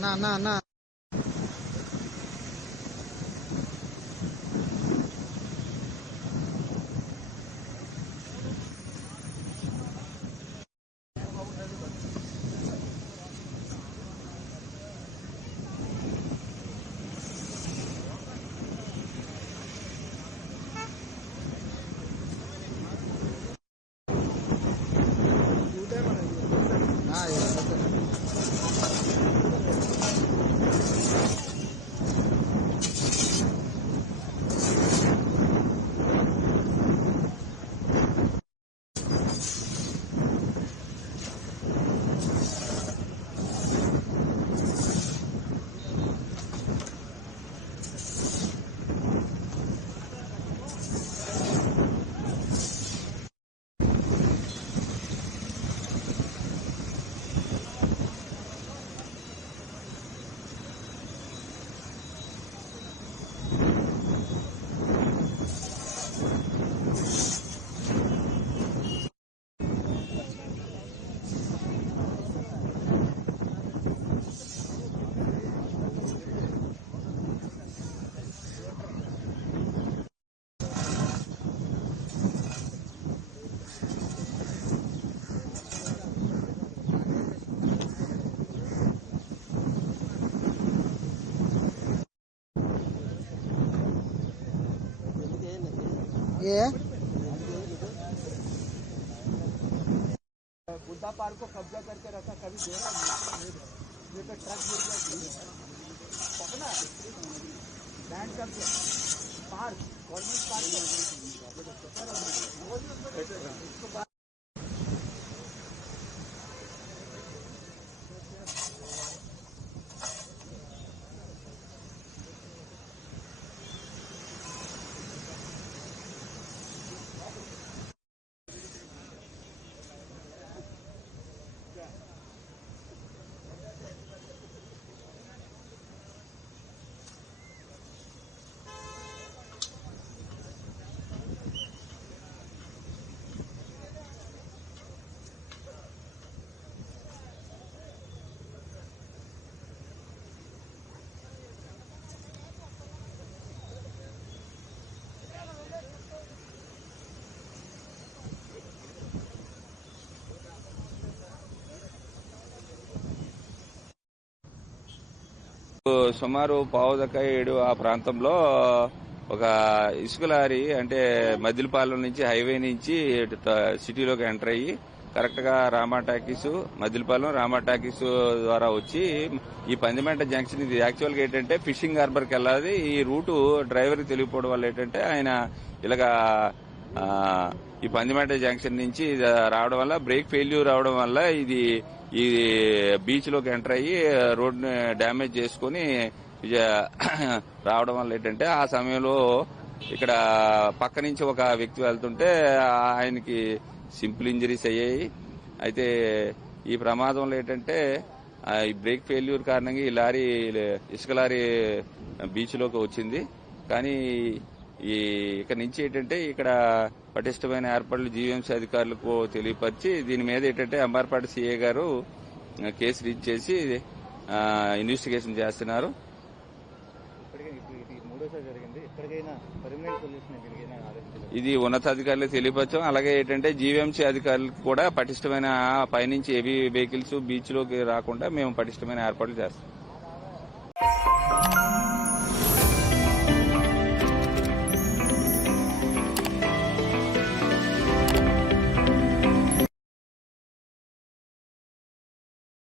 那那那 ఏ Buddha park को कब्जा करके रखा, कभी दे रहा ये तो ट्रक गिर गया पार्क, गवर्नमेंट पार्क। సుమారు పావుదక్క ఏడు ఆ ప్రాంతంలో ఒక ఇసుక లారీ అంటే మద్దిలపాలెం నుంచి హైవే నుంచి సిటీలోకి ఎంటర్ అయ్యి కరెక్ట్గా రామా టాకీస్ మద్దిలపాలెం రామా టాకీస్ ద్వారా వచ్చి ఈ పందిమెంట జంక్షన్ ఇది. యాక్చువల్గా ఏంటంటే ఫిషింగ్ హార్బర్కి వెళ్ళాలి. ఈ రూటు డ్రైవర్ తెలియకపోవడం వల్ల ఏంటంటే ఆయన ఇలాగా ఈ పందిమేట జంక్షన్ నుంచి రావడం వల్ల బ్రేక్ ఫెయిల్యూర్ రావడం వల్ల ఇది ఈ బీచ్లోకి ఎంటర్ అయ్యి రోడ్ డ్యామేజ్ చేసుకుని రావడం వల్ల ఏంటంటే ఆ సమయంలో ఇక్కడ పక్క నుంచి ఒక వ్యక్తి వెళ్తుంటే ఆయనకి సింపుల్ ఇంజరీస్ అయ్యాయి. అయితే ఈ ప్రమాదంలో ఏంటంటే ఈ బ్రేక్ ఫెయిల్యూర్ కారణంగా ఈ లారీ ఇసుక లారీ బీచ్లోకి వచ్చింది. కానీ ఈ ఇక్కడ నుంచి ఏంటంటే ఇక్కడ పటిష్టమైన ఏర్పాట్లు జీవీఎంసీ అధికారులకు తెలియపరిచి దీని మీద ఏంటంటే అంబార్పాటి సీఏ గారు కేసు రీచ్ చేసి ఇన్వెస్టిగేషన్ చేస్తున్నారు. ఇది ఉన్నతాధికారులకు తెలియపరచం అలాగే ఏంటంటే జీవీఎంసీ అధికారులకు కూడా పటిష్టమైన పైనుంచి హెవీ వెహికల్స్ బీచ్లోకి రాకుండా మేము పటిష్టమైన ఏర్పాట్లు చేస్తాం.